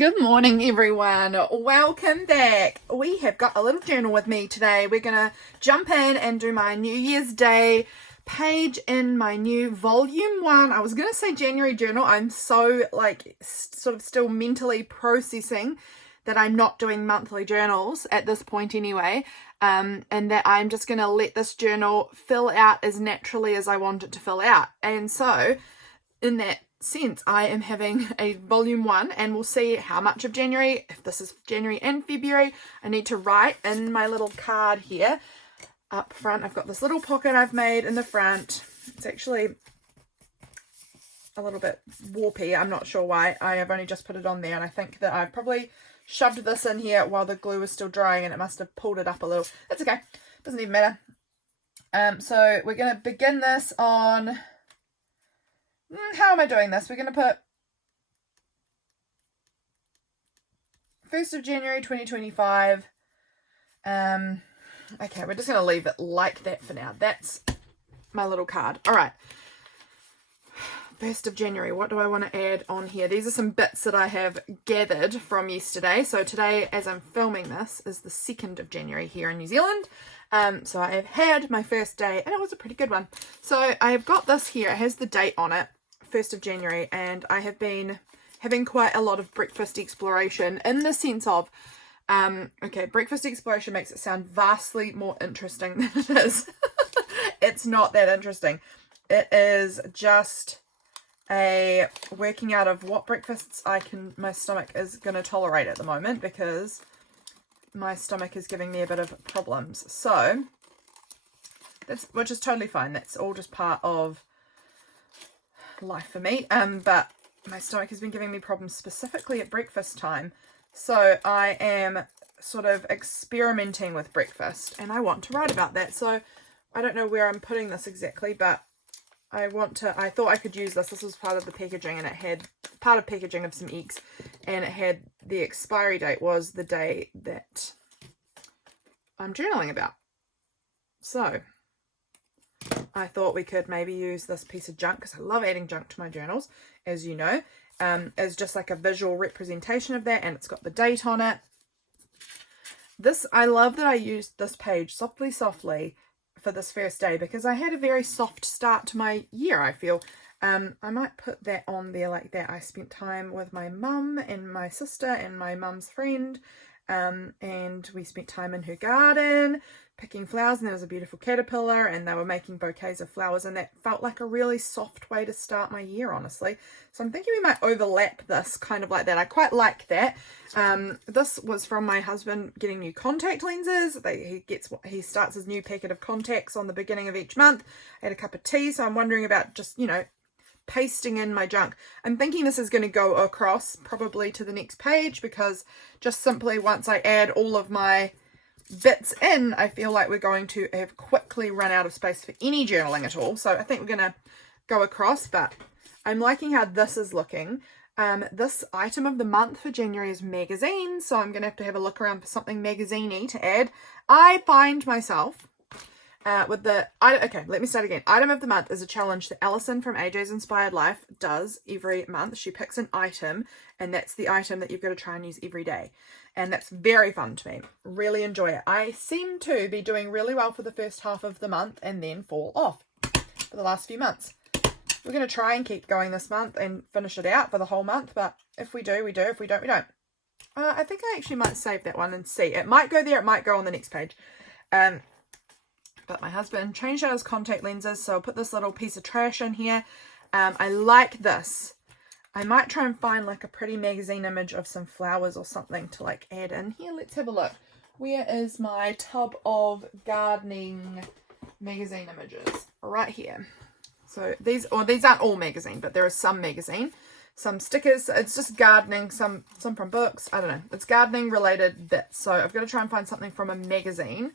Good morning, everyone. Welcome back. We have got a little journal with me today. We're going to jump in and do my New Year's Day page in my new volume 1. I was going to say January journal. I'm so sort of still mentally processing that I'm not doing monthly journals at this point anyway, and that I'm just going to let this journal fill out as naturally as I want it to fill out. And so in that sense, I am having a volume 1, and we'll see how much of January, if this is January and February. I need to write in my little card here up front. I've got this little pocket I've made in the front. It's actually a little bit warpy. I'm not sure why. I have only just put it on there, and I think that I've probably shoved this in here while the glue was still drying, and it must have pulled it up a little. That's okay. Doesn't even matter. So we're going to begin this on... How am I doing this? We're going to put 1st of January 2025. Okay, we're just going to leave it like that for now. That's my little card. All right. 1st of January. What do I want to add on here? These are some bits that I have gathered from yesterday. So today, as I'm filming this, is the 2nd of January here in New Zealand. So I have had my first day, and it was a pretty good one. So I have got this here. It has the date on it. 1st of January, and I have been having quite a lot of breakfast exploration in the sense of okay, breakfast exploration makes it sound vastly more interesting than it is. It's not that interesting. It is just a working out of what breakfasts my stomach is going to tolerate at the moment, because my stomach is giving me a bit of problems. So which is totally fine. That's all just part of life for me, but my stomach has been giving me problems specifically at breakfast time, so I am sort of experimenting with breakfast, and I want to write about that. So I don't know where I'm putting this exactly, but I thought I could use this. This was part of the packaging, and it had part of packaging of some eggs, and it had the expiry date was the day that I'm journaling about. So I thought we could maybe use this piece of junk, because I love adding junk to my journals, as you know, as just like a visual representation of that, and it's got the date on it. I love that I used this page, Softly Softly, for this first day, because I had a very soft start to my year, I feel. I might put that on there like that. I spent time with my mum and my sister and my mum's friend, and we spent time in her garden picking flowers, and there was a beautiful caterpillar, and they were making bouquets of flowers, and that felt like a really soft way to start my year, honestly. So I'm thinking we might overlap this kind of like that. I quite like that. This was from my husband getting new contact lenses. He starts his new packet of contacts on the beginning of each month. I had a cup of tea, so I'm wondering about just, pasting in my junk. I'm thinking this is going to go across probably to the next page, because just simply once I add all of my bits in, I feel like we're going to have quickly run out of space for any journaling at all. So I think we're going to go across, but I'm liking how this is looking. This item of the month for January is magazines, so I'm going to have a look around for something magazine-y to add. I find myself okay, let me start again. Item of the month is a challenge that Allison from AJ's Inspired Life does every month. She picks an item, and that's the item that you've got to try and use every day. And that's very fun to me. Really enjoy it. I seem to be doing really well for the first half of the month and then fall off for the last few months. We're going to try and keep going this month and finish it out for the whole month. But if we do, we do. If we don't, we don't. I think I actually might save that one and see. It might go there. It might go on the next page. But my husband changed out his contact lenses, so I'll put this little piece of trash in here. I like this. I might try and find like a pretty magazine image of some flowers or something to like add in here. Let's have a look. Where is my tub of gardening magazine images? Right here. So these aren't all magazine, but there is some magazine, some stickers. It's just gardening, some from books. I don't know. It's gardening related bits. So I've got to try and find something from a magazine.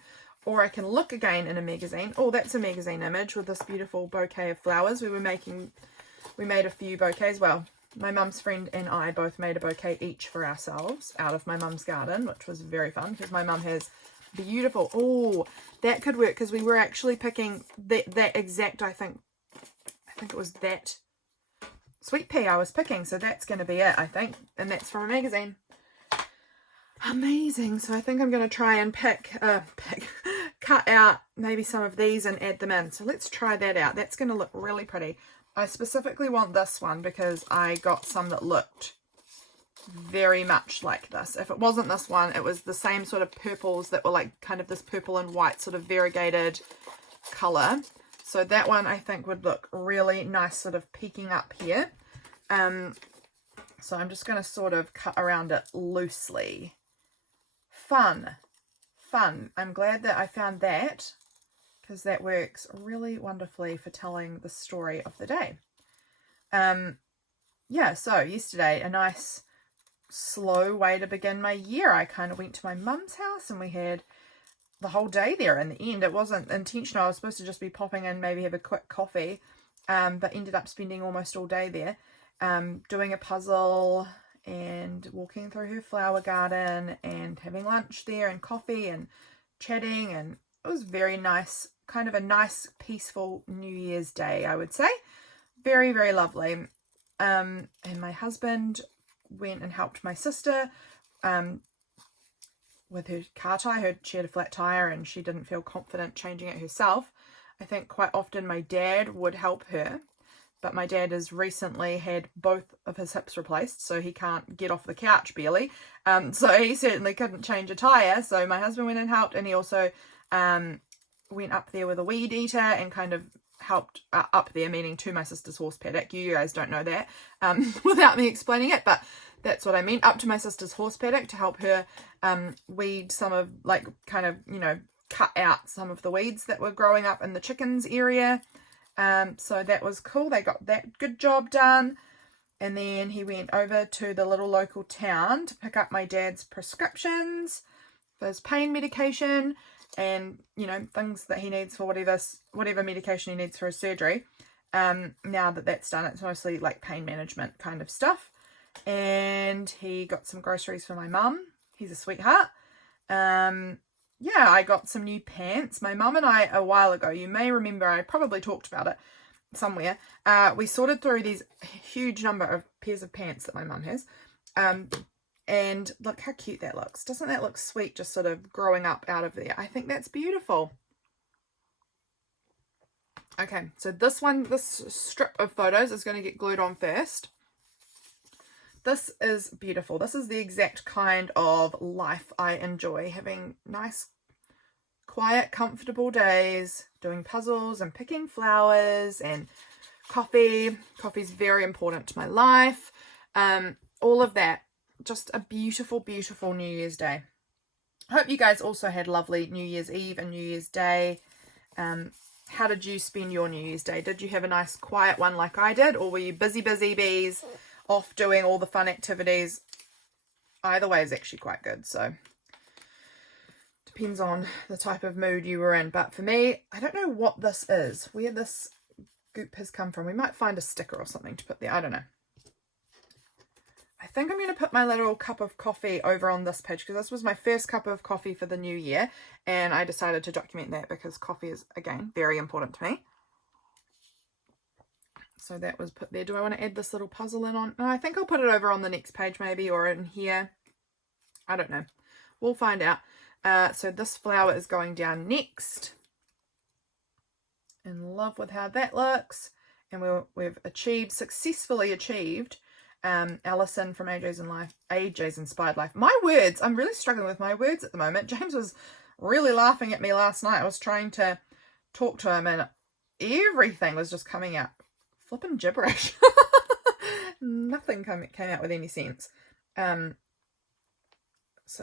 Or I can look again in a magazine. Oh, that's a magazine image with this beautiful bouquet of flowers. We made a few bouquets. Well, my mum's friend and I both made a bouquet each for ourselves out of my mum's garden, which was very fun because my mum has beautiful... Oh, that could work, because we were actually picking that exact, I think it was that sweet pea I was picking. So that's going to be it, I think. And that's from a magazine. Amazing. So I think I'm going to try and cut out maybe some of these and add them in. So let's try that out. That's going to look really pretty. I specifically want this one because I got some that looked very much like this. If it wasn't this one, it was the same sort of purples that were like kind of this purple and white sort of variegated color. So that one I think would look really nice sort of peeking up here. So I'm just going to sort of cut around it loosely. Fun. I'm glad that I found that, because that works really wonderfully for telling the story of the day. Yeah, so yesterday, a nice slow way to begin my year. I kind of went to my mum's house and we had the whole day there. In the end, it wasn't intentional. I was supposed to just be popping in, maybe have a quick coffee, but ended up spending almost all day there, doing a puzzle and walking through her flower garden and having lunch there and coffee and chatting, and it was very nice, kind of a nice peaceful New Year's Day, I would say. Very, very lovely. And my husband went and helped my sister with her car tire. She had a flat tire and she didn't feel confident changing it herself. I think quite often my dad would help her, but my dad has recently had both of his hips replaced, so he can't get off the couch barely. So he certainly couldn't change a tire. So my husband went and helped, and he also went up there with a weed eater and kind of helped up there, meaning to my sister's horse paddock. You guys don't know that without me explaining it, but that's what I mean. Up to my sister's horse paddock to help her weed some of, like, kind of, you know, cut out some of the weeds that were growing up in the chickens area. So that was cool. They got that good job done. And then he went over to the little local town to pick up my dad's prescriptions for his pain medication and, you know, things that he needs for whatever medication he needs for his surgery. Now that that's done, it's mostly like pain management kind of stuff. And he got some groceries for my mum. He's a sweetheart. Yeah, I got some new pants. My mum and I, a while ago, you may remember, I probably talked about it somewhere, we sorted through these huge number of pairs of pants that my mum has. And look how cute that looks. Doesn't that look sweet, just sort of growing up out of there? I think that's beautiful. Okay, so this strip of photos is going to get glued on first. This is beautiful. This is the exact kind of life I enjoy. Having nice, quiet, comfortable days, doing puzzles and picking flowers and coffee. Coffee's very important to my life. All of that. Just a beautiful, beautiful New Year's Day. I hope you guys also had lovely New Year's Eve and New Year's Day. How did you spend your New Year's Day? Did you have a nice quiet one like I did? Or were you busy bees? Off doing all the fun activities? Either way is actually quite good, so depends on the type of mood you were in. But for me, I don't know what this is, where this goop has come from. We might find a sticker or something to put there, I don't know. I think I'm going to put my little cup of coffee over on this page, because this was my first cup of coffee for the new year, and I decided to document that because coffee is, again, very important to me. So that was put there. Do I want to add this little puzzle in on? No, I think I'll put it over on the next page maybe, or in here. I don't know. We'll find out. So this flower is going down next. In love with how that looks. And we've successfully achieved Allison from AJ's Inspired Life. My words, I'm really struggling with my words at the moment. James was really laughing at me last night. I was trying to talk to him and everything was just coming out flipping gibberish. Nothing came out with any sense. So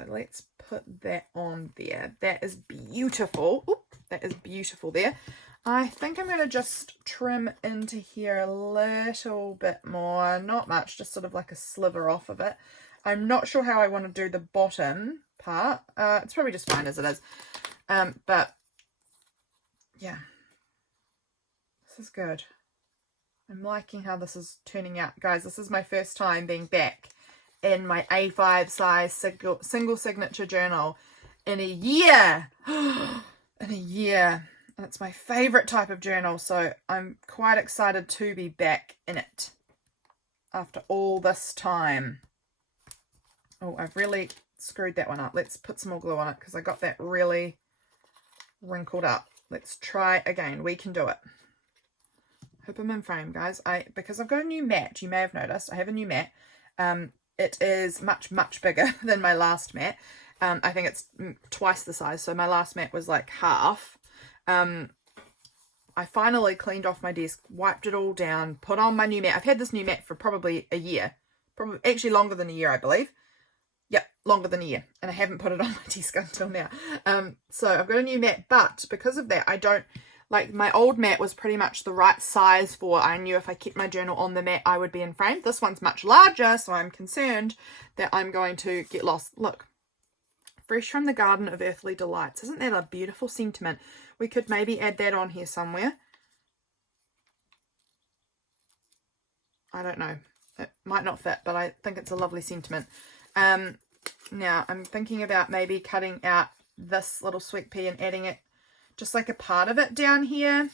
let's put that on there. That is beautiful. Oop, that is beautiful there. I think I'm going to just trim into here a little bit more. Not much, just sort of like a sliver off of it. I'm not sure how I want to do the bottom part. It's probably just fine as it is. But yeah, this is good. I'm liking how this is turning out. Guys, this is my first time being back in my A5 size single signature journal in a year. In a year. And it's my favourite type of journal, so I'm quite excited to be back in it. after all this time. Oh, I've really screwed that one up. Let's put some more glue on it because I got that really wrinkled up. Let's try again. We can do it. Hope I'm in frame, guys. Because I've got a new mat, you may have noticed, I have a new mat. It is much, much bigger than my last mat. I think it's twice the size. So my last mat was like half. I finally cleaned off my desk, wiped it all down, put on my new mat. I've had this new mat for probably a year. Probably actually longer than a year, I believe. Yep, longer than a year. And I haven't put it on my desk until now. So I've got a new mat, but because of that, I don't, like my old mat was pretty much the right size for, I knew if I kept my journal on the mat, I would be in frame. This one's much larger, so I'm concerned that I'm going to get lost. Look, fresh from the Garden of Earthly Delights. Isn't that a beautiful sentiment? We could maybe add that on here somewhere. I don't know. It might not fit, but I think it's a lovely sentiment. Now I'm thinking about maybe cutting out this little sweet pea and adding it, just like a part of it down here.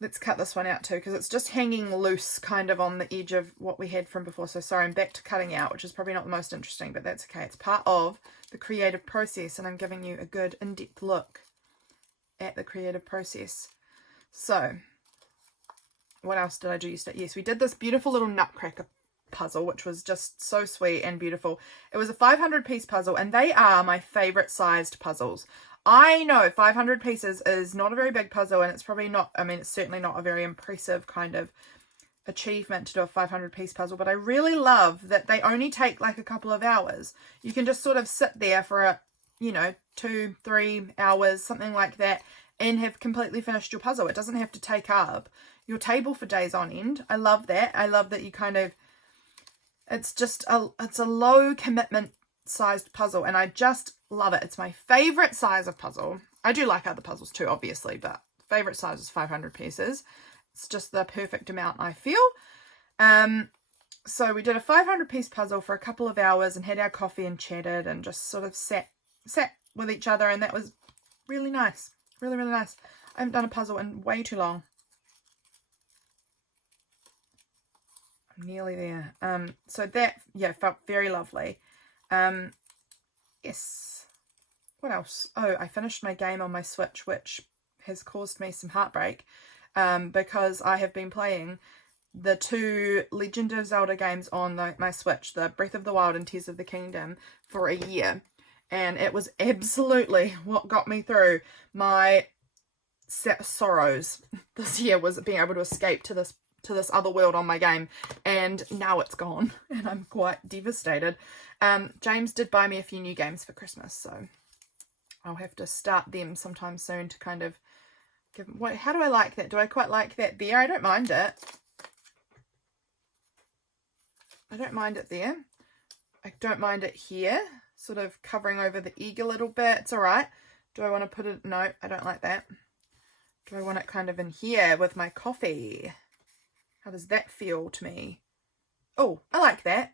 Let's cut this one out too, because it's just hanging loose kind of on the edge of what we had from before. So sorry, I'm back to cutting out, which is probably not the most interesting, but that's okay. It's part of the creative process, and I'm giving you a good in-depth look at the creative process. So what else did I do yesterday? Yes, we did this beautiful little nutcracker puzzle, which was just so sweet and beautiful. It was a 500 piece puzzle, and they are my favorite sized puzzles. I know 500 pieces is not a very big puzzle, and it's probably not, I mean, it's certainly not a very impressive kind of achievement to do a 500 piece puzzle, but I really love that they only take like a couple of hours. You can just sort of sit there for a, you know, 2-3 hours, something like that, and have completely finished your puzzle. It doesn't have to take up your table for days on end. I love that. I love that you kind of, it's just it's a low commitment sized puzzle, and I just love it. It's my favorite size of puzzle. I do like other puzzles too, obviously, but favorite size is 500 pieces. It's just the perfect amount, I feel. So we did a 500 piece puzzle for a couple of hours and had our coffee and chatted and just sort of sat with each other, and that was really nice. Really, really nice. I haven't done a puzzle in way too long. I'm nearly there. So that, yeah, felt very lovely. Yes. What else? Oh, I finished my game on my Switch, which has caused me some heartbreak, because I have been playing the 2 Legend of Zelda games on my Switch, the Breath of the Wild and Tears of the Kingdom, for a year. And it was absolutely what got me through my sorrows this year, was being able to escape to this other world on my game, and now it's gone and I'm quite devastated. James did buy me a few new games for Christmas, so I'll have to start them sometime soon to kind of give, how do I like that? Do I quite like that there? I don't mind it. I don't mind it there. I don't mind it here, sort of covering over the egg a little bit. It's all right. Do I want to put it? No, I don't like that. Do I want it kind of in here with my coffee? How does that feel to me? Oh, I like that.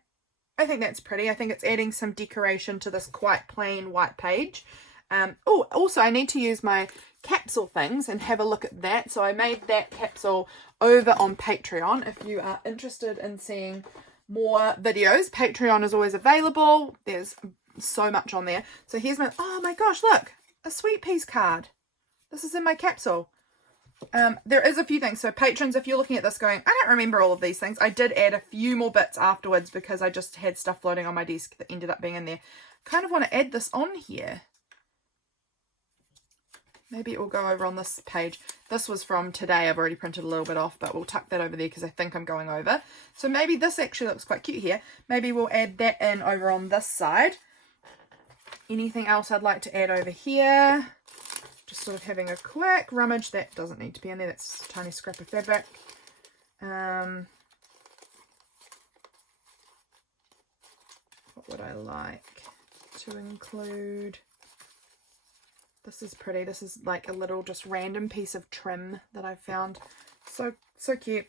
I think that's pretty. I think it's adding some decoration to this quite plain white page. Oh, also I need to use my capsule things and have a look at that. So I made that capsule over on Patreon. If you are interested in seeing more videos, Patreon is always available. There's so much on there. So here's my, oh my gosh, look, a sweet peas card. This is in my capsule. There is a few things. So patrons, if you're looking at this going, I don't remember all of these things, I did add a few more bits afterwards because I just had stuff floating on my desk that ended up being in there. Kind of want to add this on here. Maybe it will go over on this page. This was from today. I've already printed a little bit off, but we'll tuck that over there because I think I'm going over. So maybe this actually looks quite cute here. Maybe we'll add that in over on this side. Anything else I'd like to add over here? Just sort of having a quick rummage. That doesn't need to be in there. That's a tiny scrap of fabric. What would I like to include? This is pretty. This is like a little just random piece of trim that I found. So cute.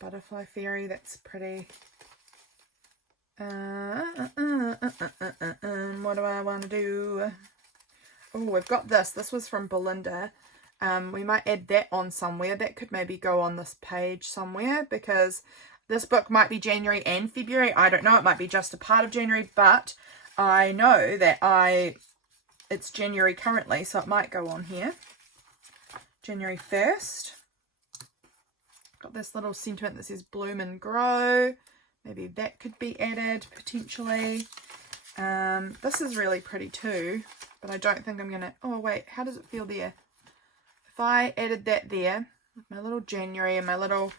Butterfly fairy. That's pretty. What do I want to do? Oh, we've got this. This was from Belinda. We might add that on somewhere. That could maybe go on this page somewhere, because this book might be January and February. I don't know. It might be just a part of January, but I know that it's January currently, so it might go on here. January 1st. Got this little sentiment that says bloom and grow. Maybe that could be added potentially. This is really pretty too, but I don't think I'm going to... Oh, wait. How does it feel there? If I added that there, my little January and my little...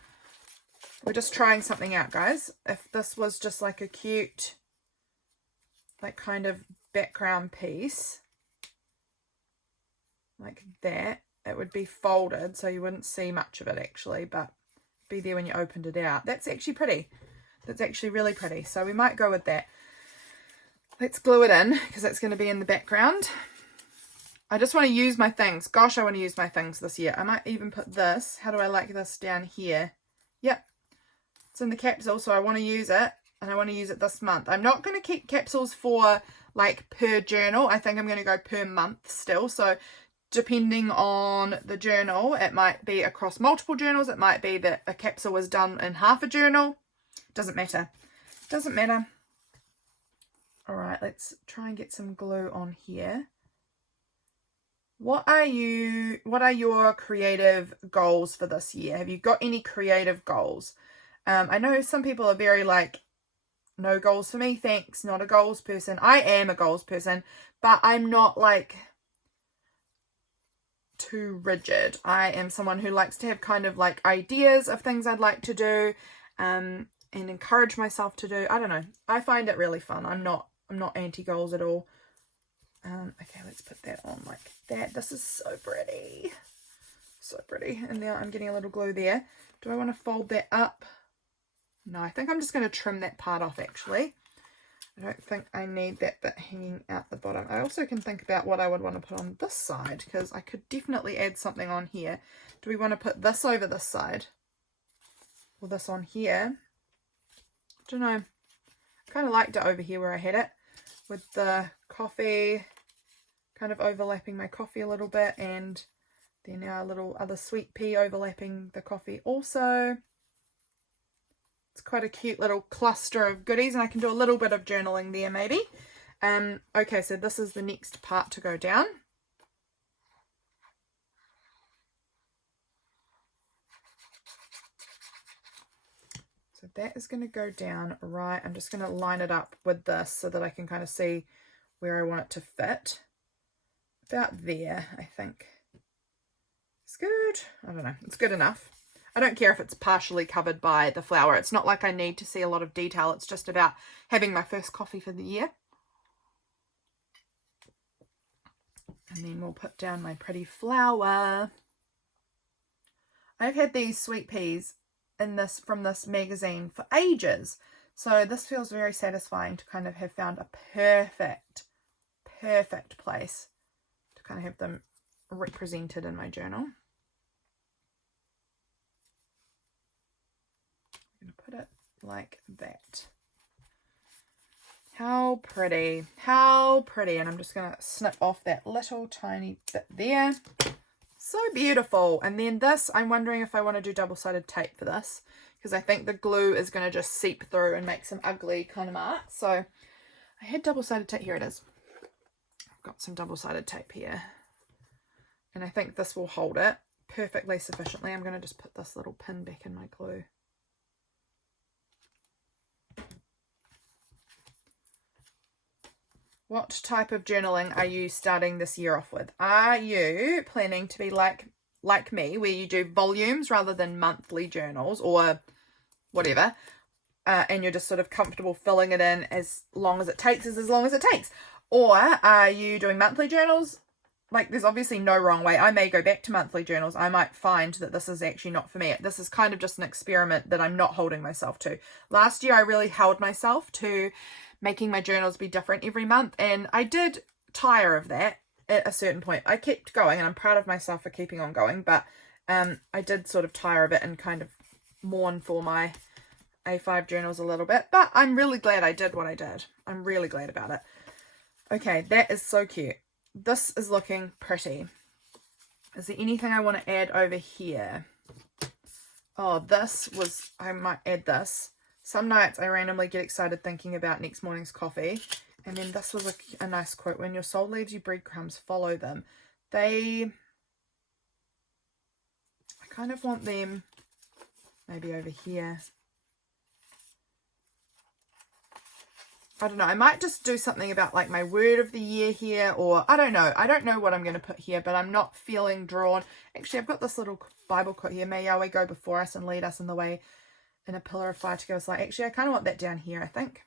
We're just trying something out, guys. If this was just like a cute, like kind of background piece, like that, it would be folded, so you wouldn't see much of it actually, but be there when you opened it out. That's actually pretty. That's actually really pretty. So we might go with that. Let's glue it in, because it's going to be in the background. I just want to use my things. Gosh, I want to use my things this year. I might even put this. How do I like this down here? Yep. It's in the capsule, so I want to use it, and I want to use it this month. I'm not going to keep capsules for like per journal. I think I'm going to go per month still. So depending on the journal, it might be across multiple journals. It might be that a capsule was done in half a journal. Doesn't matter. Doesn't matter. All right, let's try and get some glue on here. What are your creative goals for this year? Have you got any creative goals? I know some people are very like, no goals for me, thanks, not a goals person. I am a goals person, but I'm not like too rigid. I am someone who likes to have kind of like ideas of things I'd like to do, and encourage myself to do. I don't know. I find it really fun. I'm not anti-goals at all. Okay, let's put that on like that. This is so pretty. So pretty. And now I'm getting a little glue there. Do I want to fold that up? No, I think I'm just going to trim that part off actually. I don't think I need that bit hanging out the bottom. I also can think about what I would want to put on this side, because I could definitely add something on here. Do we want to put this over this side? Or this on here? I don't know. I kind of liked it over here where I had it, with the coffee kind of overlapping my coffee a little bit, and then our little other sweet pea overlapping the coffee also. It's quite a cute little cluster of goodies, and I can do a little bit of journaling there maybe. Okay, so this is the next part to go down. So that is going to go down right. I'm just going to line it up with this so that I can kind of see where I want it to fit. About there, I think. It's good. I don't know. It's good enough. I don't care if it's partially covered by the flower. It's not like I need to see a lot of detail. It's just about having my first coffee for the year. And then we'll put down my pretty flower. I've had these sweet peas from this magazine for ages. So this feels very satisfying to kind of have found a perfect place to kind of have them represented in my journal. I'm going to put it like that. How pretty. How pretty. And I'm just going to snip off that little tiny bit there. So beautiful. And then this, I'm wondering if I want to do double-sided tape for this, because I think the glue is going to just seep through and make some ugly kind of marks. So I had double-sided tape. Here it is. I've got some double-sided tape here. And I think this will hold it perfectly sufficiently. I'm going to just put this little pin back in my glue. What type of journaling are you starting this year off with? Are you planning to be like me, where you do volumes rather than monthly journals or whatever, and you're just sort of comfortable filling it in as long as it takes is as long as it takes? Or are you doing monthly journals? Like, there's obviously no wrong way. I may go back to monthly journals. I might find that this is actually not for me. This is kind of just an experiment that I'm not holding myself to. Last year, I really held myself to making my journals be different every month, and I did tire of that at a certain point. I kept going, and I'm proud of myself for keeping on going, but I did sort of tire of it and kind of mourn for my A5 journals a little bit, but I'm really glad I did what I did. I'm really glad about it. Okay, that is so cute. This is looking pretty. Is there anything I want to add over here? Oh, I might add this. Some nights I randomly get excited thinking about next morning's coffee. And then this was a nice quote. When your soul leaves you breadcrumbs, follow them. I kind of want them maybe over here. I don't know. I might just do something about like my word of the year here, or I don't know. I don't know what I'm going to put here, but I'm not feeling drawn. Actually, I've got this little Bible quote here. May Yahweh go before us and lead us in the way in a pillar of fire to go. It's like, actually, I kind of want that down here, I think.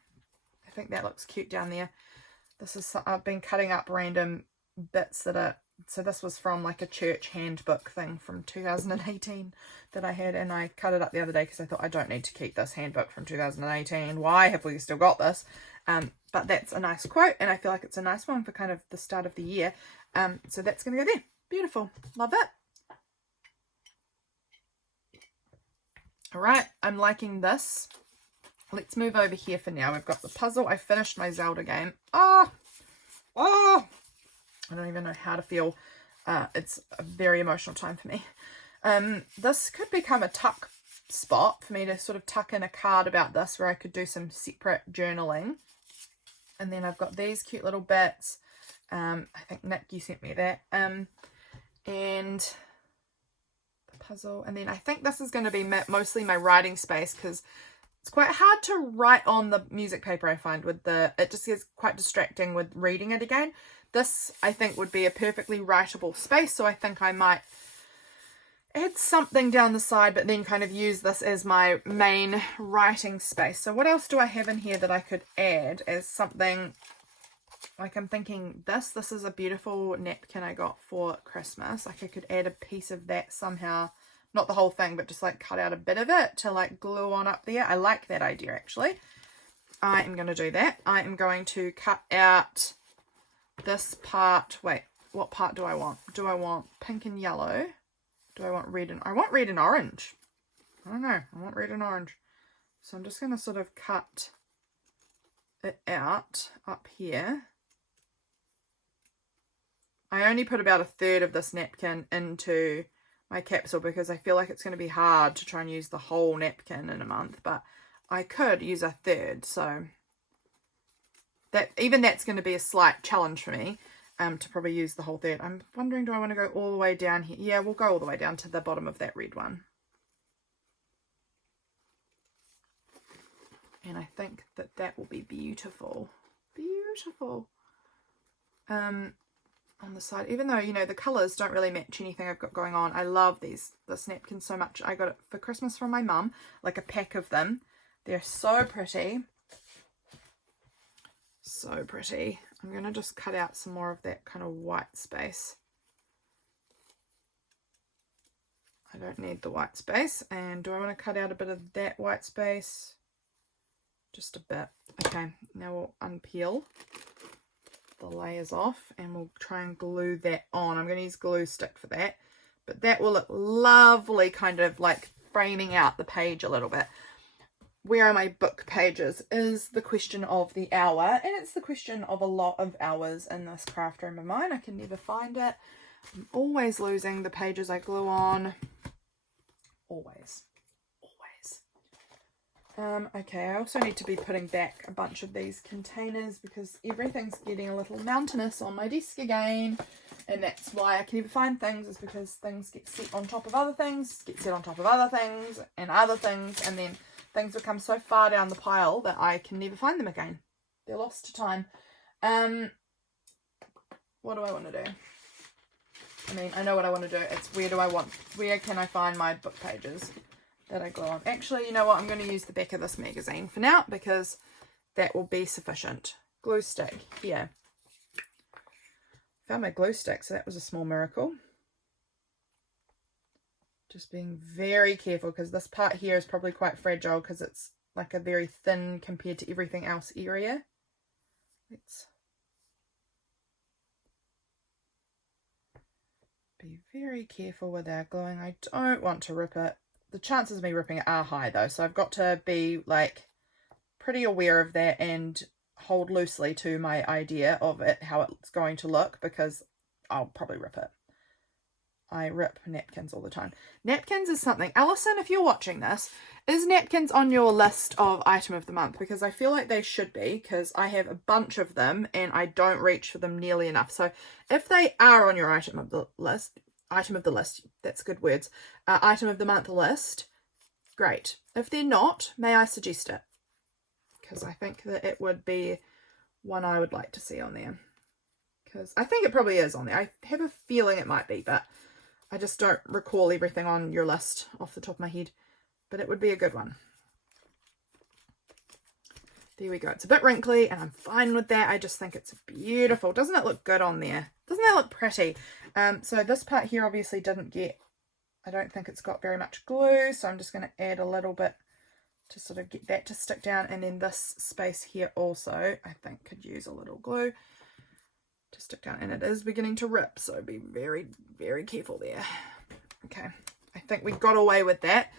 I think that looks cute down there. I've been cutting up random bits so this was from like a church handbook thing from 2018 that I had, and I cut it up the other day because I thought I don't need to keep this handbook from 2018. Why have we still got this? But that's a nice quote, and I feel like it's a nice one for kind of the start of the year. So that's going to go there. Beautiful. Love it. All right. I'm liking this. Let's move over here for now. We've got the puzzle. I finished my Zelda game. Oh, I don't even know how to feel. It's a very emotional time for me. This could become a tuck spot for me to sort of tuck in a card about this where I could do some separate journaling. And then I've got these cute little bits. I think Nick, you sent me that. And the puzzle. And then I think this is going to be mostly my writing space, because it's quite hard to write on the music paper, I find, it just gets quite distracting with reading it again. This, I think, would be a perfectly writable space, so I think I might add something down the side, but then kind of use this as my main writing space. So what else do I have in here that I could add as something, like I'm thinking this is a beautiful napkin I got for Christmas. Like I could add a piece of that somehow, not the whole thing, but just like cut out a bit of it to like glue on up there. I like that idea, actually. I am going to do that. I am going to cut out this part. Wait, what part do I want? Do I want pink and yellow? Do I want red and... I want red and orange. I don't know. I want red and orange. So I'm just going to sort of cut it out up here. I only put about a third of this napkin into my capsule because I feel like it's going to be hard to try and use the whole napkin in a month, but I could use a third. So that's going to be a slight challenge for me. To probably use the whole third. I'm wondering, do I want to go all the way down here? Yeah, we'll go all the way down to the bottom of that red one. And I think that will be beautiful. Beautiful. On the side, even though, you know, the colours don't really match anything I've got going on. I love this napkin so much. I got it for Christmas from my mum, like a pack of them. They're so pretty. So pretty. I'm going to just cut out some more of that kind of white space. I don't need the white space. And do I want to cut out a bit of that white space? Just a bit. Okay, now we'll unpeel the layers off and we'll try and glue that on. I'm going to use glue stick for that. But that will look lovely, kind of like framing out the page a little bit. Where are my book pages is the question of the hour, and it's the question of a lot of hours in this craft room of mine. I can never find it. I'm always losing the pages I glue on. Always. Okay, I also need to be putting back a bunch of these containers because everything's getting a little mountainous on my desk again, and that's why I can never find things, is because things get set on top of other things, get set on top of other things, and then things become so far down the pile that I can never find them again. They're lost to time. What do I want to do? I mean, I know what I want to do. It's where can I find my book pages that I glue on? Actually, you know what? I'm going to use the back of this magazine for now because that will be sufficient. Glue stick here. Found my glue stick, so that was a small miracle. Just being very careful because this part here is probably quite fragile because it's like a very thin compared to everything else area. Let's be very careful with our gluing. I don't want to rip it. The chances of me ripping it are high though, so I've got to be like pretty aware of that and hold loosely to my idea of it, how it's going to look, because I'll probably rip it. I rip napkins all the time. Napkins is something, Allison, if you're watching this, is napkins on your list of item of the month? Because I feel like they should be, because I have a bunch of them and I don't reach for them nearly enough. So if they are on your item of the list, that's good words, item of the month list, great. If they're not, may I suggest it? Because I think that it would be one I would like to see on there. Because I think it probably is on there. I have a feeling it might be, but I just don't recall everything on your list off the top of my head. But it would be a good one. There we go. It's a bit wrinkly and I'm fine with that. I just think it's beautiful. Doesn't it look good on there? Doesn't that look pretty? So this part here obviously didn't get, I don't think it's got very much glue. So I'm just going to add a little bit to sort of get that to stick down. And then this space here also, I think, could use a little glue to stick down, and it is beginning to rip, so be very, very careful there. Okay, I think we got away with that,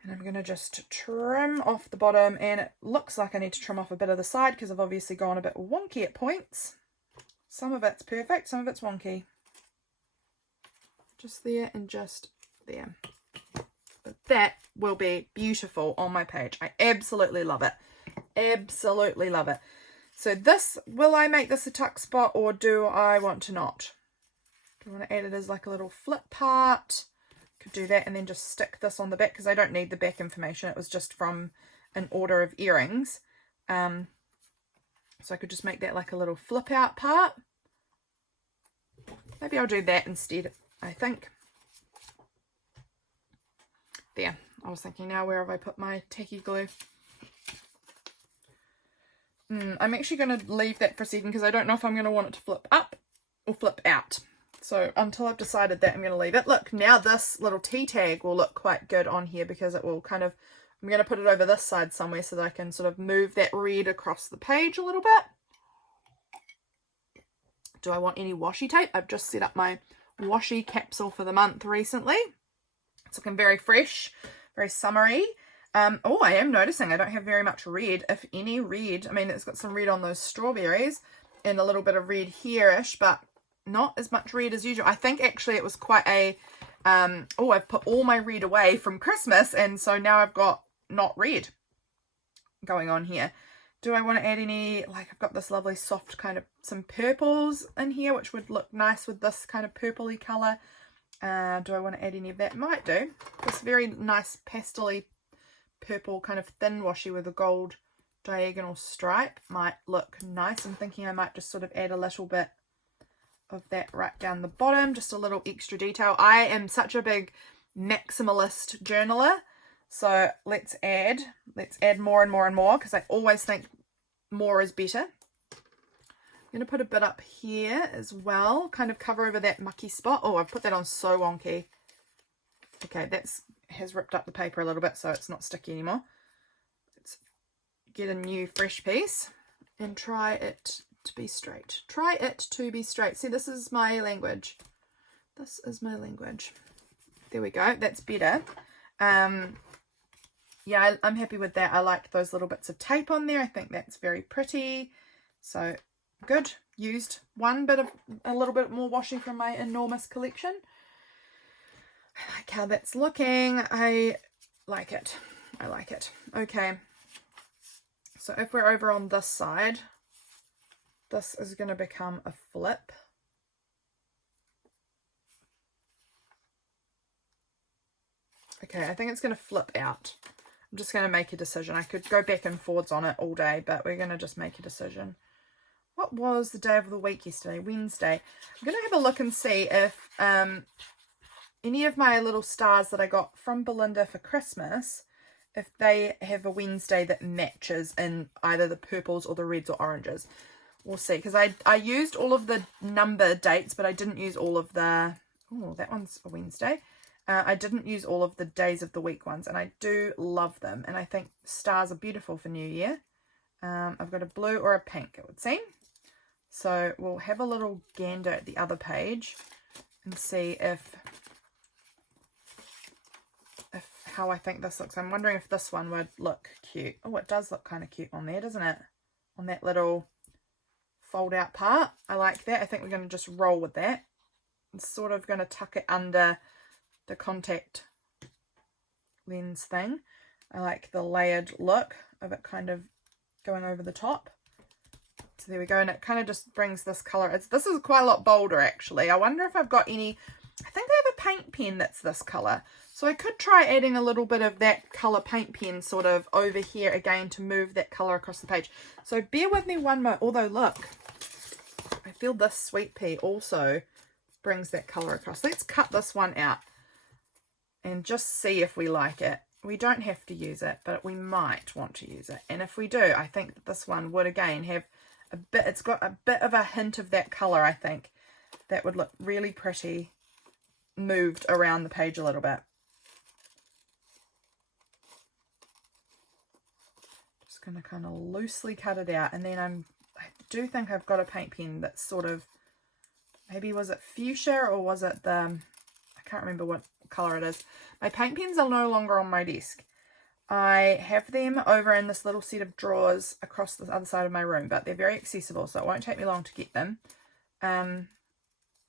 and I'm going to just trim off the bottom, and it looks like I need to trim off a bit of the side because I've obviously gone a bit wonky at points. Some of it's perfect, some of it's wonky. Just there and just there. But that will be beautiful on my page. I absolutely love it. Absolutely love it. So this, will I make this a tuck spot or do I want to not? Do I want to add it as like a little flip part? Could do that and then just stick this on the back because I don't need the back information. It was just from an order of earrings. So I could just make that like a little flip out part. Maybe I'll do that instead, I think. There. I was thinking now, where have I put my tacky glue? I'm actually going to leave that for a second because I don't know if I'm going to want it to flip up or flip out. So until I've decided that, I'm going to leave it. Look, now this little T tag will look quite good on here because it will kind of, I'm going to put it over this side somewhere so that I can sort of move that red across the page a little bit. Do I want any washi tape? I've just set up my washi capsule for the month recently. It's looking very fresh, very summery. Oh, I am noticing I don't have very much red, if any red. I mean, it's got some red on those strawberries and a little bit of red here-ish, but not as much red as usual. I think actually it was quite a, oh, I've put all my red away from Christmas, and so now I've got not red going on here. Do I want to add any, like I've got this lovely soft kind of, some purples in here, which would look nice with this kind of purpley colour. Do I want to add any of that? Might do. This very nice pastel-y purple kind of thin washi with a gold diagonal stripe might look nice. I'm thinking I might just sort of add a little bit of that right down the bottom, just a little extra detail. I am such a big maximalist journaler, so let's add more and more and more because I always think more is better. I'm going to put a bit up here as well, kind of cover over that mucky spot. Oh, I've put that on so wonky. Okay, that's has ripped up the paper a little bit, so it's not sticky anymore. Let's get a new fresh piece and try it to be straight. Try it to be straight. See, this is my language. This is my language. There we go. That's better. Yeah, I'm happy with that. I like those little bits of tape on there. I think that's very pretty. So good. Used a little bit more washi from my enormous collection. I like how that's looking. I like it. I like it. Okay. So if we're over on this side, this is going to become a flip. Okay, I think it's going to flip out. I'm just going to make a decision. I could go back and forwards on it all day, but we're going to just make a decision. What was the day of the week yesterday? Wednesday. I'm going to have a look and see if any of my little stars that I got from Belinda for Christmas, if they have a Wednesday that matches in either the purples or the reds or oranges. We'll see, because I used all of the number dates, but I didn't use all of the, oh, that one's a Wednesday. I didn't use all of the days of the week ones, and I do love them, and I think stars are beautiful for New Year. I've got a blue or a pink, it would seem. So we'll have a little gander at the other page and see if how I think this looks. I'm wondering if this one would look cute. Oh, it does look kind of cute on there, doesn't it? On that little fold out part. I like that. I think we're going to just roll with that. It's sort of going to tuck it under the contact lens thing. I like the layered look of it kind of going over the top. So there we go, and it kind of just brings this colour. This is quite a lot bolder actually. I wonder if I've got any, I think I have a paint pen that's this colour. So I could try adding a little bit of that colour paint pen sort of over here again to move that colour across the page. So bear with me one moment, although look, I feel this sweet pea also brings that colour across. Let's cut this one out and just see if we like it. We don't have to use it, but we might want to use it. And if we do, I think that this one would again have a bit, it's got a bit of a hint of that colour, I think. That would look really pretty moved around the page a little bit. Just going to kind of loosely cut it out, and then I do think I've got a paint pen that's sort of, maybe was it fuchsia or was it the, I can't remember what colour it is. My paint pens are no longer on my desk. I have them over in this little set of drawers across the other side of my room, but they're very accessible, so it won't take me long to get them.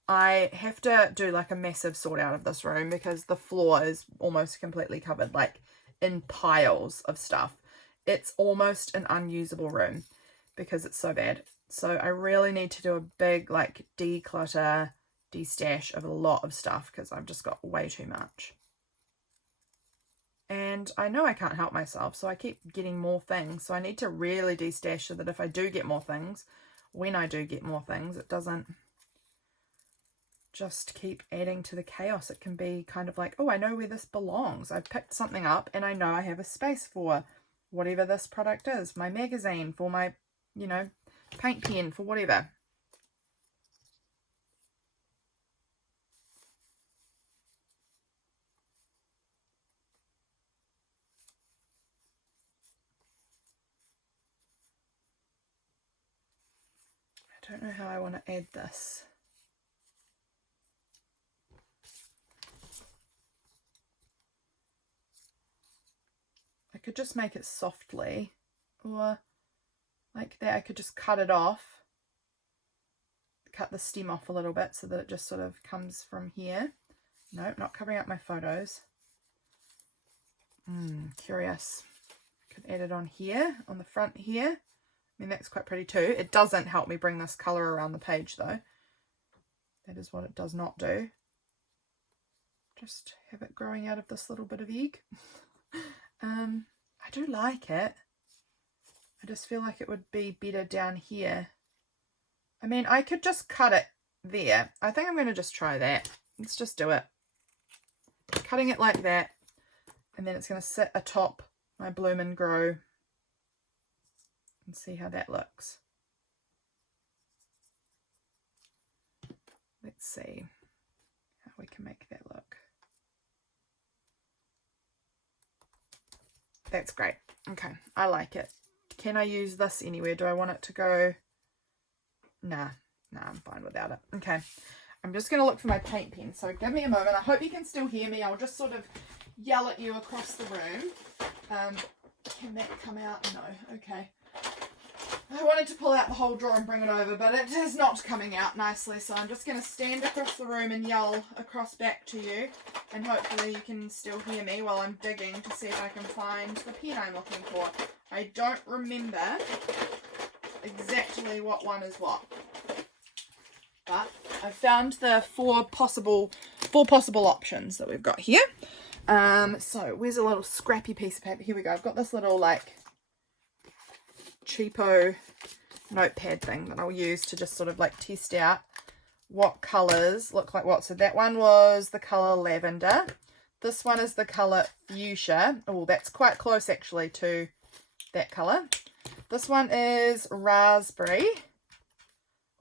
I have to do like a massive sort out of this room because the floor is almost completely covered, like in piles of stuff. It's almost an unusable room because it's so bad. So I really need to do a big like declutter, de-stash of a lot of stuff because I've just got way too much. And I know I can't help myself, so I keep getting more things. So I need to really de-stash so that if I do get more things, when I do get more things, it doesn't just keep adding to the chaos. It can be kind of like, oh, I know where this belongs. I picked something up and I know I have a space for whatever this product is. My magazine, for my, you know, paint pen, for whatever. I don't know how I want to add this. I could just make it softly, or like that. I could just cut it off, cut the stem off a little bit so that it just sort of comes from here. No, not covering up my photos. Curious. I could add it on here, on the front here. I mean, that's quite pretty too. It doesn't help me bring this colour around the page though. That is what it does not do. Just have it growing out of this little bit of egg. I do like it. I just feel like it would be better down here. I mean, I could just cut it there. I think I'm going to just try that. Let's just do it. Cutting it like that. And then it's going to sit atop my Bloom and Grow. And see how that looks. Let's see how we can make that look. That's great. Okay, I like it. Can I use this anywhere? Do I want it to go? Nah, I'm fine without it. Okay, I'm just going to look for my paint pen. So give me a moment. I hope you can still hear me. I'll just sort of yell at you across the room. Can that come out? No. Okay. I wanted to pull out the whole drawer and bring it over, but it is not coming out nicely, so I'm just going to stand across the room and yell across back to you, and hopefully you can still hear me while I'm digging to see if I can find the pen I'm looking for. I don't remember exactly what one is what, but I found the four possible options that we've got here. So where's a little scrappy piece of paper? Here we go. I've got this little like cheapo notepad thing that I'll use to just sort of like test out what colours look like what. So that one was the colour lavender. This one is the colour fuchsia. Oh, that's quite close actually to that colour. This one is raspberry.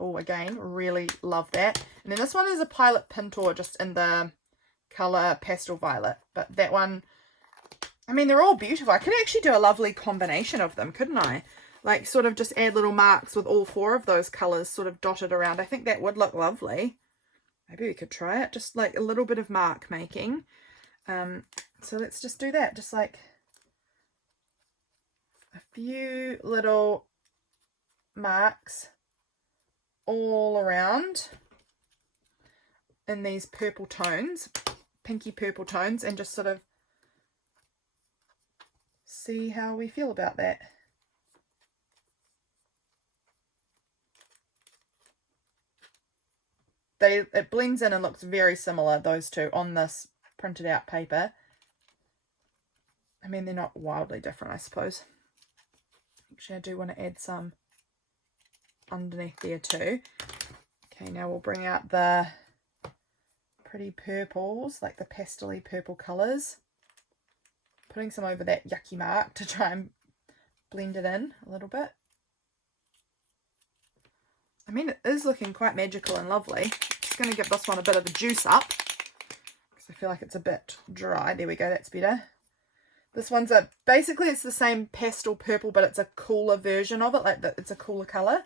Oh, again, really love that. And then this one is a Pilot Pintor, just in the colour pastel violet. But that one, I mean, they're all beautiful. I could actually do a lovely combination of them, couldn't I? Like sort of just add little marks with all four of those colours sort of dotted around. I think that would look lovely. Maybe we could try it. Just like a little bit of mark making. So let's just do that. Just like a few little marks all around. in these purple tones, pinky purple tones, and just sort of see how we feel about that. It blends in and looks very similar, those two, on this printed out paper. I mean, they're not wildly different, I suppose. Actually, I do want to add some underneath there too. Okay, now we'll bring out the pretty purples, like the pastel-y purple colours. Putting some over that yucky mark to try and blend it in a little bit. I mean, it is looking quite magical and lovely. Just going to give this one a bit of a juice up because I feel like it's a bit dry. There we go, that's better. This one's basically it's the same pastel purple, but it's a cooler version of it, like it's a cooler colour.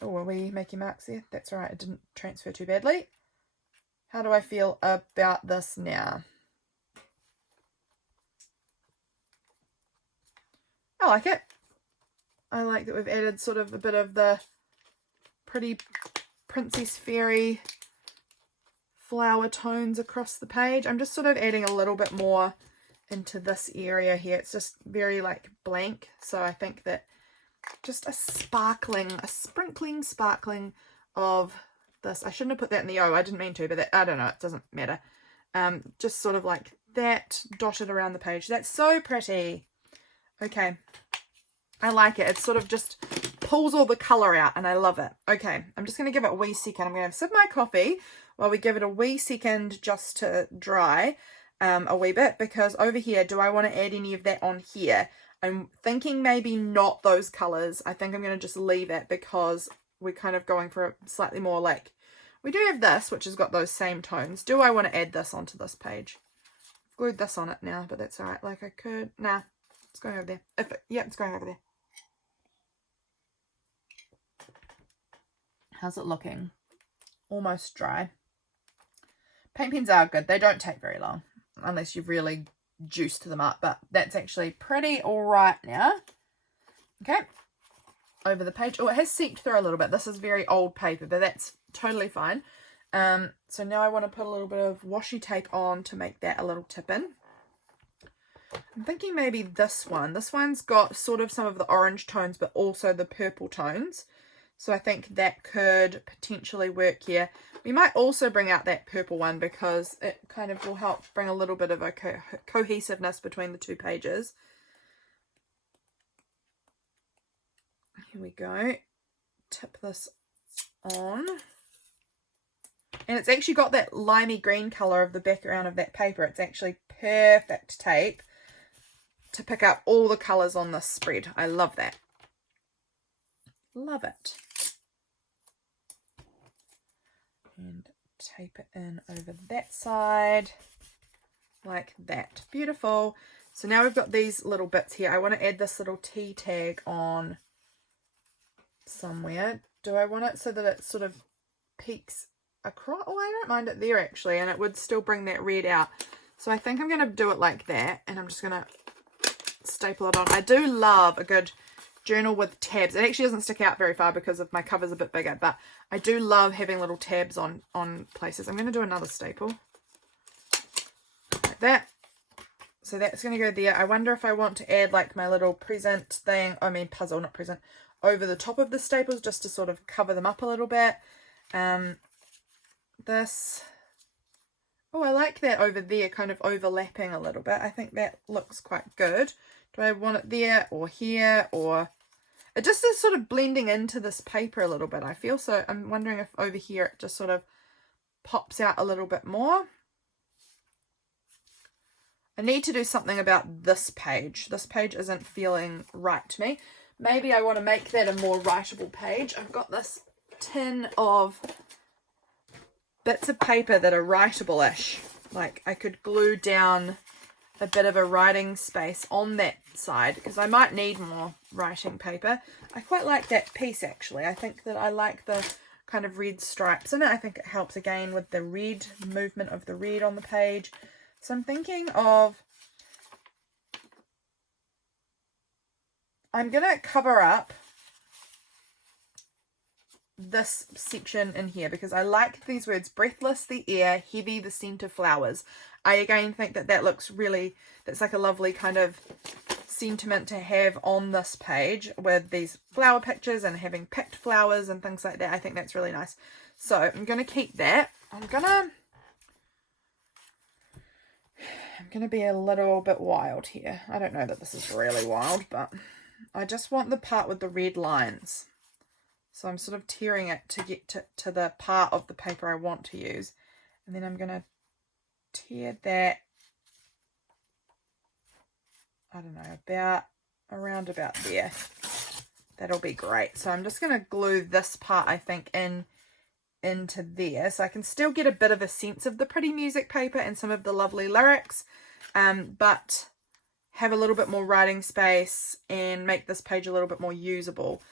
Oh, are we making marks there? That's all right, it didn't transfer too badly. How do I feel about this now? I like it. I like that we've added sort of a bit of the pretty Princess Fairy flower tones across the page. I'm just sort of adding a little bit more into this area here. It's just very like blank. So I think that just a sprinkling of this. I shouldn't have put that in the O. I didn't mean to, but that, I don't know. It doesn't matter. Just sort of like that dotted around the page. That's so pretty. Okay. I like it. It sort of just pulls all the colour out and I love it. Okay. I'm just going to give it a wee second. I'm going to sip my coffee while we give it a wee second just to dry a wee bit, because over here, do I want to add any of that on here? I'm thinking maybe not those colours. I think I'm going to just leave it because we're kind of going for a slightly more like, we do have this, which has got those same tones. Do I want to add this onto this page? I've glued this on it now, but that's all right. Like I could, nah, it's going over there. Yeah, it's going over there. How's it looking? Almost dry. Paint pens are good. They don't take very long unless you've really juiced them up, but that's actually pretty all right now. Okay, over the page. Oh, it has seeped through a little bit. This is very old paper, but that's totally fine. So now I want to put a little bit of washi tape on to make that a little tip in. I'm thinking maybe this one. This one's got sort of some of the orange tones, but also the purple tones. So I think that could potentially work here. We might also bring out that purple one because it kind of will help bring a little bit of a cohesiveness between the two pages. Here we go. Tip this on. And it's actually got that limey green colour of the background of that paper. It's actually perfect tape to pick up all the colours on this spread. I love that. Love it. And tape it in over that side like that. Beautiful. So now we've got these little bits here. I want to add this little T tag on somewhere. Do I want it so that it sort of peeks across? Oh, I don't mind it there actually, and it would still bring that red out. So I think I'm going to do it like that, and I'm just going to staple it on. I do love a good journal with tabs. It actually doesn't stick out very far because of my cover's a bit bigger, but I do love having little tabs on places. I'm going to do another staple like that. So that's going to go there. I wonder if I want to add like my little present thing, I mean puzzle, not present, over the top of the staples just to sort of cover them up a little bit. This, oh, I like that over there kind of overlapping a little bit. I think that looks quite good. Do I want it there or here, or it just is sort of blending into this paper a little bit, I feel. So I'm wondering if over here it just sort of pops out a little bit more. I need to do something about this page. This page isn't feeling right to me. Maybe I want to make that a more writable page. I've got this tin of bits of paper that are writable-ish. Like I could glue down a bit of a writing space on that side because I might need more writing paper. I quite like that piece actually. I think that I like the kind of red stripes in it. I think it helps again with the red movement of the red on the page. So I'm thinking of, I'm going to cover up this section in here because I like these words: breathless, the air, heavy, the scent of flowers. I again think that that looks really, that's like a lovely kind of sentiment to have on this page with these flower pictures and having picked flowers and things like that. I think that's really nice. So I'm going to keep that. I'm going to be a little bit wild here. I don't know that this is really wild, but I just want the part with the red lines. So I'm sort of tearing it to get to the part of the paper I want to use. And then I'm going to tear that, I don't know, around about there. That'll be great. So I'm just going to glue this part, I think, into there. So I can still get a bit of a sense of the pretty music paper and some of the lovely lyrics, but have a little bit more writing space and make this page a little bit more usable.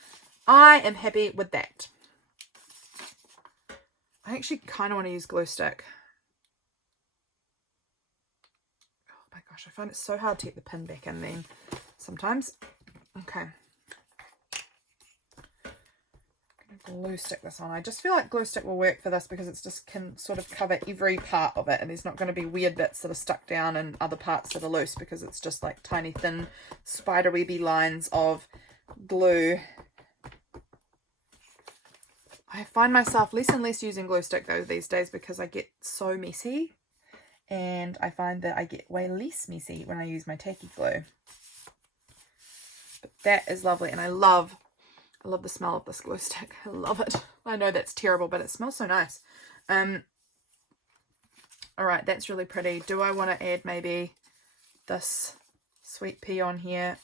I am happy with that. I actually kind of want to use glue stick. Oh my gosh, I find it so hard to get the pin back in then sometimes. Okay. Glue stick this on. I just feel like glue stick will work for this because it's just can sort of cover every part of it, and there's not going to be weird bits that are stuck down and other parts that are loose because it's just like tiny thin spiderwebby lines of glue. I find myself less and less using glue stick though these days because I get so messy, and I find that I get way less messy when I use my tacky glue. But that is lovely, and I love the smell of this glue stick. I love it. I know that's terrible, but it smells so nice. All right, that's really pretty. Do I want to add maybe this sweet pea on here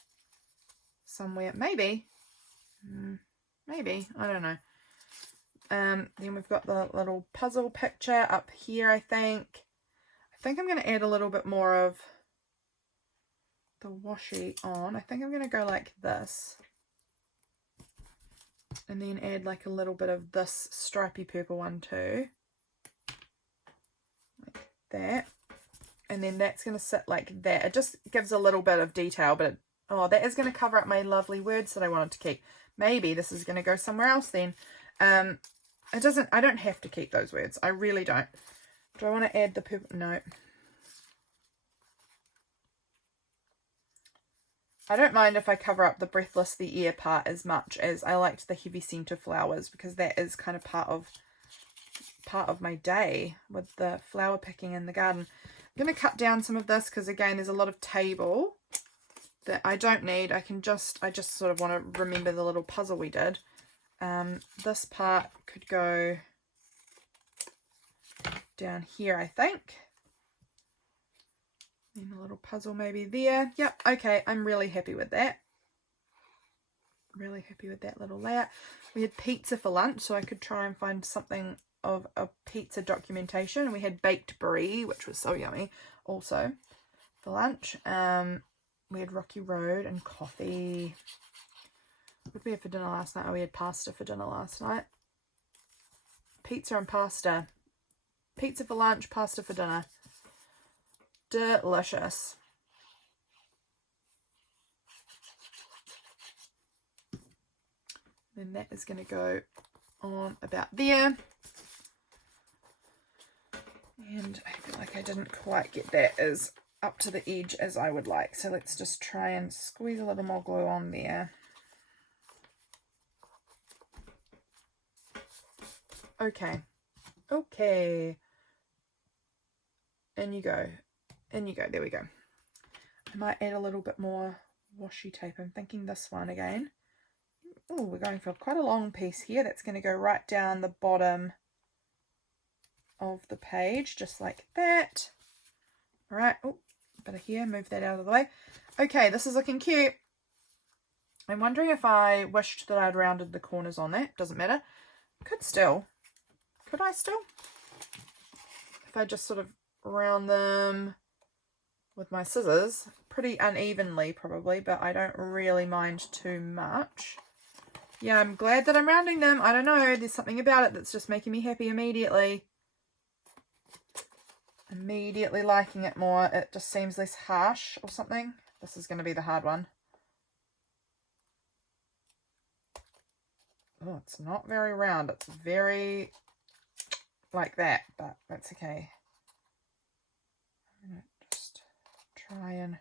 somewhere? Maybe. Maybe. I don't know. Then we've got the little puzzle picture up here, I think. I think I'm going to add a little bit more of the washi on. I think I'm going to go like this. And then add like a little bit of this stripy purple one too. Like that. And then that's going to sit like that. It just gives a little bit of detail, but oh, that is going to cover up my lovely words that I wanted to keep. Maybe this is going to go somewhere else then. I don't have to keep those words. I really don't. Do I want to add the purple? No. I don't mind if I cover up the breathless, the air part as much as I liked the heavy scent of flowers, because that is kind of part of my day with the flower picking in the garden. I'm going to cut down some of this because again there's a lot of table that I don't need. I just sort of want to remember the little puzzle we did. This part could go down here, I think. And a little puzzle maybe there. Yep, okay, I'm really happy with that. Really happy with that little layout. We had pizza for lunch, so I could try and find something of a pizza documentation. And we had baked brie, which was so yummy, also for lunch. We had Rocky Road and coffee. What did we have for dinner last night? Oh, we had pasta for dinner last night. Pizza and pasta. Pizza for lunch, pasta for dinner. Delicious. Then that is going to go on about there. And I feel like I didn't quite get that as up to the edge as I would like. So let's just try and squeeze a little more glue on there. Okay. Okay. In you go. In you go. There we go. I might add a little bit more washi tape. I'm thinking this one again. Oh, we're going for quite a long piece here. That's going to go right down the bottom of the page, just like that. All right. Oh, a bit of here. Move that out of the way. Okay, this is looking cute. I'm wondering if I wished that I'd rounded the corners on that. Doesn't matter. Could still. Could I still? If I just sort of round them with my scissors, pretty unevenly probably, but I don't really mind too much. Yeah, I'm glad that I'm rounding them. I don't know, there's something about it that's just making me happy immediately. Immediately liking it more. It just seems less harsh or something. This is going to be the hard one. Oh, it's not very round. It's very like that, but that's okay. I'm going to just try and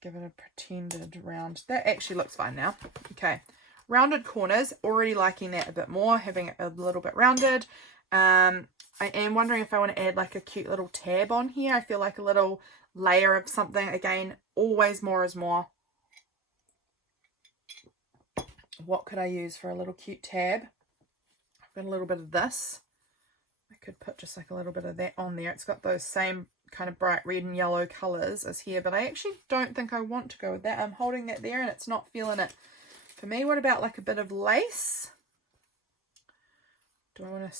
give it a pretended round. That actually looks fine now. Okay. Rounded corners, already liking that a bit more, having it a little bit rounded. I am wondering if I want to add like a cute little tab on here. I feel like a little layer of something. Again, always more is more. What could I use for a little cute tab? I've got a little bit of this. I could put just like a little bit of that on there. It's got those same kind of bright red and yellow colours as here, but I actually don't think I want to go with that. I'm holding that there and it's not feeling it for me. What about like a bit of lace? Do I want to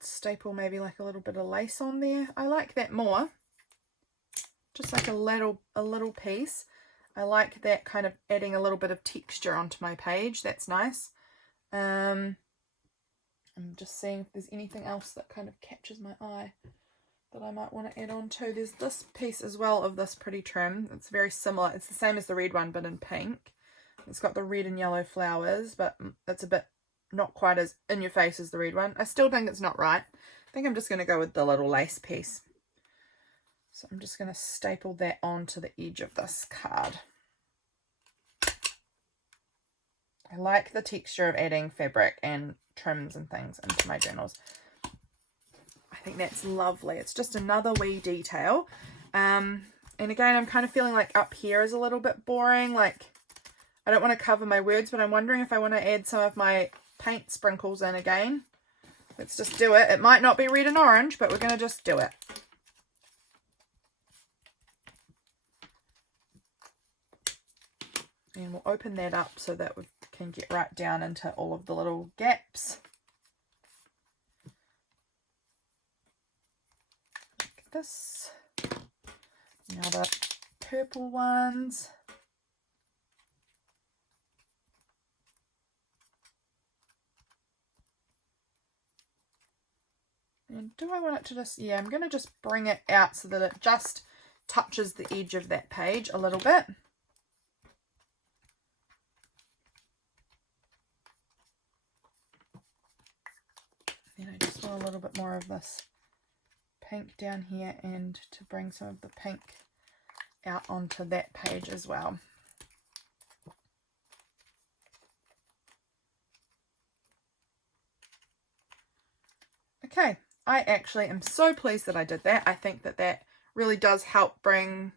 staple maybe like a little bit of lace on there? I like that more. Just like a little piece. I like that kind of adding a little bit of texture onto my page. That's nice. I'm just seeing if there's anything else that kind of catches my eye that I might want to add on to. There's this piece as well of this pretty trim. It's very similar. It's the same as the red one, but in pink. It's got the red and yellow flowers, but it's a bit not quite as in your face as the red one. I still think it's not right. I think I'm just going to go with the little lace piece. So I'm just going to staple that onto the edge of this card. I like the texture of adding fabric and trims and things into my journals. I think that's lovely. It's just another wee detail. And again, I'm kind of feeling like up here is a little bit boring. Like, I don't want to cover my words, but I'm wondering if I want to add some of my paint sprinkles in again. Let's just do it. It might not be red and orange, but we're going to just do it. And we'll open that up so that we can get right down into all of the little gaps. Like this. Now the purple ones. And do I want it to just, yeah, I'm going to just bring it out so that it just touches the edge of that page a little bit. Then I just want a little bit more of this pink down here and to bring some of the pink out onto that page as well. Okay, I actually am so pleased that I did that. I think that that really does help bring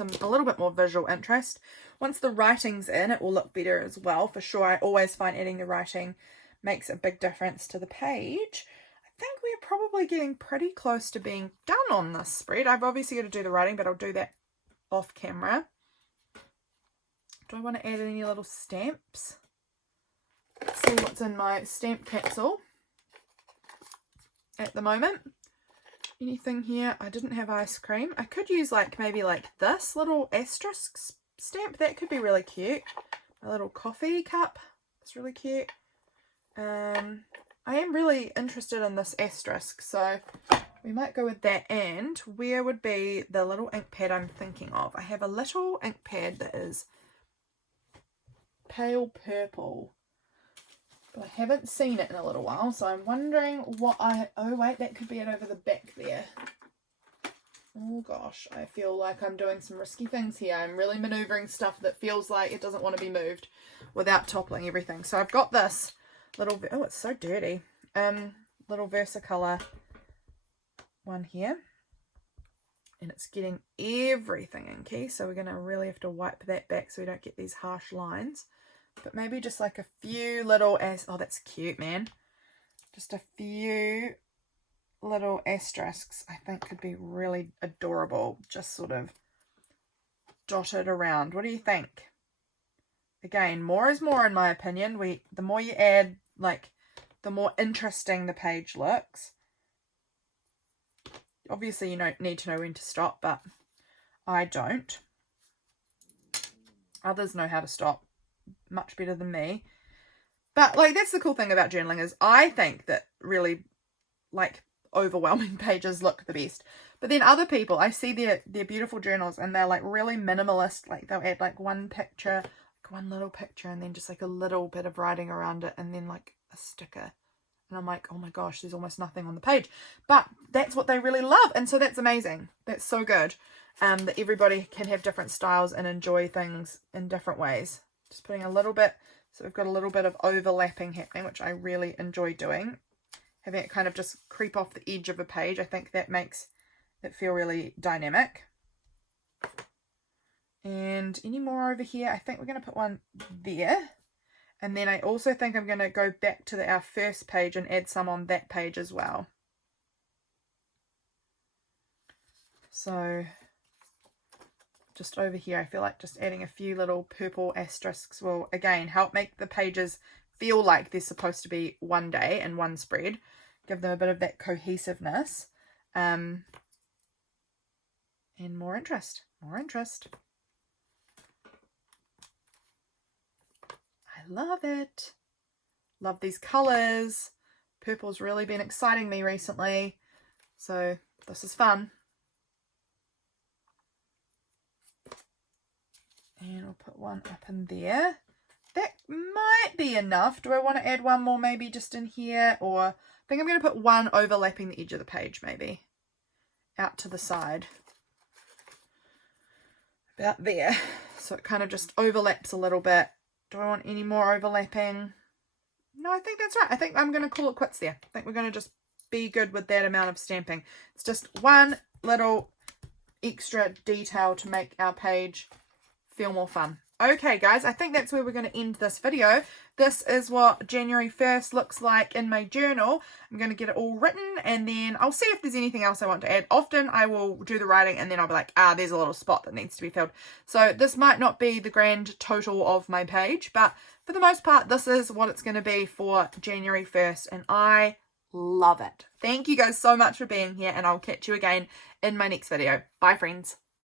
a little bit more visual interest. Once the writing's in, it will look better as well, for sure. I always find adding the writing makes a big difference to the page. I think we're probably getting pretty close to being done on this spread. I've obviously got to do the writing, but I'll do that off camera. Do I want to add any little stamps? Let's see what's in my stamp capsule at the moment. Anything here? I didn't have ice cream. I could use like maybe like this little asterisk stamp. That could be really cute. A little coffee cup. It's really cute. I am really interested in this asterisk, so we might go with that. And where would be the little ink pad I'm thinking of? I have a little ink pad that is pale purple, but I haven't seen it in a little while, so I'm wondering what oh wait, that could be it over the back there. Oh gosh, I feel like I'm doing some risky things here. I'm really maneuvering stuff that feels like it doesn't want to be moved without toppling everything. So I've got this little, oh, it's so dirty, little Versacolor one here, and it's getting everything inky, so we're going to really have to wipe that back so we don't get these harsh lines. But maybe just like a few little, oh, that's cute, man. Just a few little asterisks I think could be really adorable, just sort of dotted around. What do you think? Again, more is more in my opinion. The more you add, like, the more interesting the page looks. Obviously you don't need to know when to stop, but I don't. Others know how to stop much better than me. But like, that's the cool thing about journaling, is I think that really like overwhelming pages look the best. But then other people, I see their beautiful journals and they're like really minimalist. Like they'll add like one picture one little picture and then just like a little bit of writing around it and then like a sticker. And I'm like, oh my gosh, there's almost nothing on the page. But that's what they really love. And so that's amazing. That's so good. That everybody can have different styles and enjoy things in different ways. Just putting a little bit, so we've got a little bit of overlapping happening, which I really enjoy doing. Having it kind of just creep off the edge of a page. I think that makes it feel really dynamic. And any more over here? I think we're going to put one there. And then I also think I'm going to go back to our first page and add some on that page as well. So just over here, I feel like just adding a few little purple asterisks will, again, help make the pages feel like they're supposed to be one day and one spread. Give them a bit of that cohesiveness. And more interest. More interest. I love it. Love these colours. Purple's really been exciting me recently. So this is fun. And I'll put one up in there. That might be enough. Do I want to add one more maybe just in here? Or I think I'm going to put one overlapping the edge of the page maybe. Out to the side. About there. So it kind of just overlaps a little bit. Do I want any more overlapping? No, I think that's right. I think I'm going to call it quits there. I think we're going to just be good with that amount of stamping. It's just one little extra detail to make our page feel more fun. Okay guys, I think that's where we're going to end this video. This is what January 1st looks like in my journal. I'm going to get it all written and then I'll see if there's anything else I want to add. Often I will do the writing and then I'll be like, there's a little spot that needs to be filled. So this might not be the grand total of my page, but for the most part, this is what it's going to be for January 1st and I love it. Thank you guys so much for being here and I'll catch you again in my next video. Bye friends.